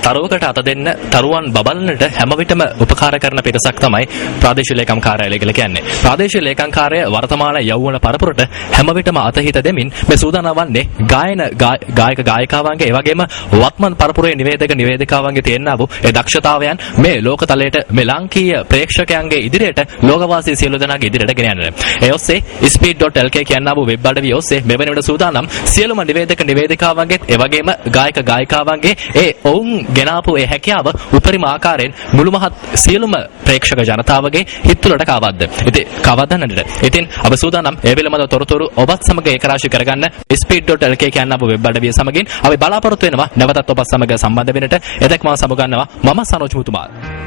තරුවකට අත දෙන්න තරුවන් බබලන්නට හැම විටම උපකාර කරන පිටසක් තමයි ප්‍රාදේශීය ලේකම් කාර්යාලය කියලා කියන්නේ. ප්‍රාදේශීය ලේකම් කාර්යය වර්තමාන යෞවන පරපුරට හැම විටම අතහිත දෙමින් මේ සූදානම් වන්නේ ගායක ගායිකාවන්ගේ ඒ වගේම වත්මන් පරපුරේ නිවේදක නිවේදිකාවන්ගේ තියෙනා වූ ඒ දක්ෂතාවයන් මේ ලෝක තලයට මේ ලාංකීය ප්‍රේක්ෂකයන්ගේ ඉදිරියට ලෝකවාසී සියලු දෙනාගේ ඉදිරියට ගෙන යනවා. ඒ ඔස්සේ speed.lk කියනා වූ වෙබ් අඩවිය ඔස්සේ මෙවැනි විට සූදානම් සියලුම නිවේදක නිවේදිකාවන්ගේ ඒ වගේම ගායක ගායිකාවන්ගේ ඒ ඔවුන් ගෙනාපු ඒ හැකියාව උපරිම ආකාරයෙන් මුළු මහත් සියලුම ප්‍රේක්ෂක ජනතාවගේ හිත්තුලට කවද්ද. ඉතින් කවදන්නට. ඉතින් අප සූදානම් ඒ පිළිබඳව තොරතුරු ඔබත් සමග ඒකරාශී කරගන්න speed.lk කියනා වූ වෙබ් අඩවිය සමගින් අපි බලාපොරොත්තු වෙනවා නැවතත් ඔබත් සමග සම්බන්ධ වෙන්නට. එතෙක් මම සමුගන්නවා මම සනෝජ් මුතුමාල්.